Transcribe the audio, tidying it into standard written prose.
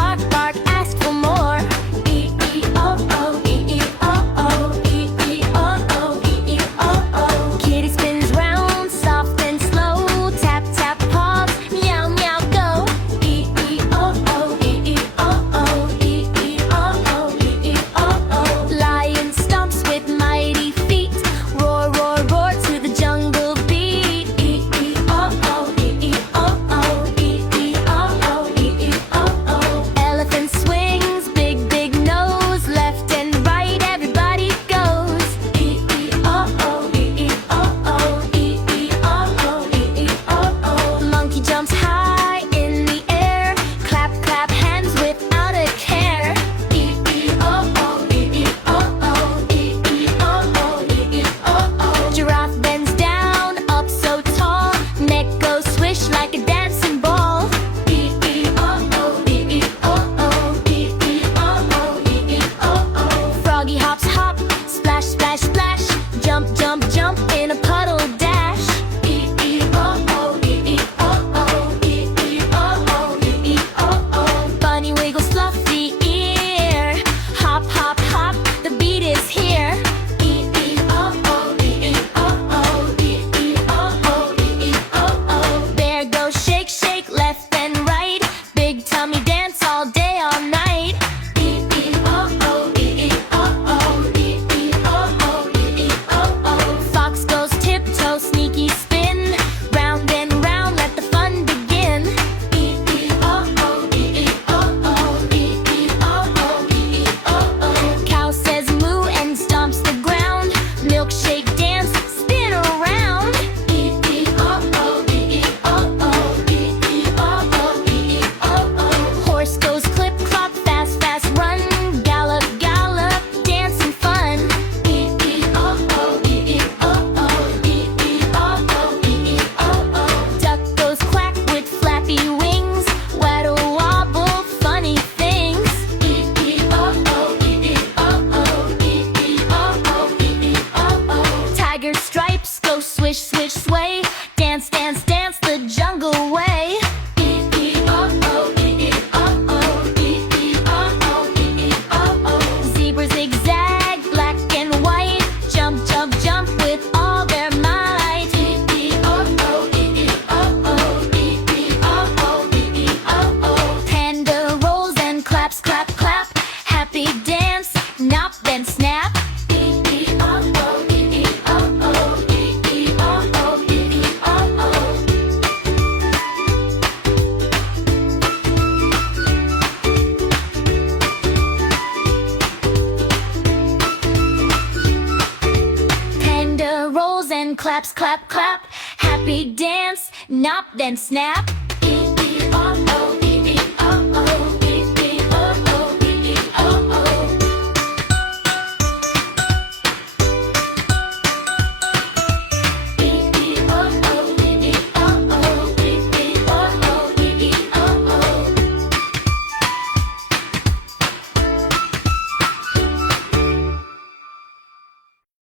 bark, bark, ask for more. E-E-O-O, E-E-O-O, E-E-O-O, E-E-O-O. Kitty spins round, soft and slow. Tap, tap, paws, meow, meow, go. E-E-O-O, E-E-O-O, E-E-O-O, E-E-O-O. Lion stomps with mighty feet. Roar, roar, roar to the jungle beat. E-E-O-O, E-E-O-O, E-E-O-O, E-E-O-O. Elephant swings, big, big nose. Left and right, everybody goes. E-E-O-O, E-E-O-O, E-E-O-O, E-E-O-O. Monkey jumps high in the air. Clap, clap hands without a care. E-E-O-O, E-E-O-O, E-E-O-O, E-E-O-O. Giraffe bends down, up so tall. Neck goes swish like a dancing ball. E-E-O-O, E-E-O-O, E-E-O-O, E-E-O-O. Froggy hops hop, splash, splash, splash. Jump, jump, jump in a puddle dash. E-E-O-O, E-E-O-O, E-E-O-O, E-E-O-o. Bunny wiggles fluffy ear. Hop, hop, hop, the beat is here. E-E-O-O, E-E-O-O, E-E-O-O, E-E-O-o. Bear goes shake, shake, left and right. Big tummy dance all day, all night. E-E-O-O, E-E-O-O, E-E-O-O, E-E-O-o. Fox goes tiptoe, sneaky spin. Round and round, let the fun begin. E-E-O-O, E-E-O-O, E-E-O-O, E-E-O-o. Cow says moo and stomps the ground. Milkshake dance, spin around. E-E-O-O, E-E-O-O, E-E-O-O, E-E-O-o. Horse goes clip clop, fast, fast run. Gallop, gallop, dancing fun. E-E-O-O, E-E-O-O, E-E-O-O, E-E-O-o. Duck goes quack with flappy wings. Waddle, wobble, funny things. E-E-O-O, E-E-O-O, E-E-O-O, E-E-O-o. Tiger stripes go swish, swish, sway. Dance, dance, dance the jungle way. E-E-O-O, E-E-O-O, E-E-O-O, E-E-O-o. Zebra zigzag, black and white. Jump, jump, jump with all their might. E-E-O-O, E-E-O-O, E-E-O-O, E-E-O-o. Panda rolls and claps, clap, clap. Happy dance, nop then snap. E-E-O-O, E-E-O-O, E-E-O-O, E-E-O-o. Panda rolls and claps, clap, clap. Happy dance, nop then snap.